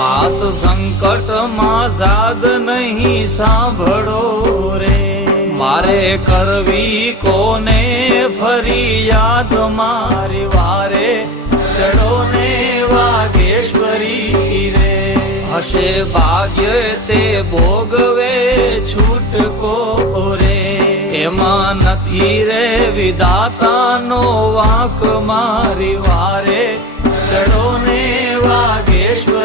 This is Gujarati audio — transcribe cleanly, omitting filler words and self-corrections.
માત સંકટમાં સાદ નહીં સાંભળો રે, મારે કરવી કોને ફરિયાદ મારી વારે ચડો ને વાગેશ્વરી રે. હશે ભાગ્ય તે ભોગવે છૂટકો રે, એમાં નથી રે વિધાતાનો વાંક મારી વારે ચડો ને વાગેશ્વરી.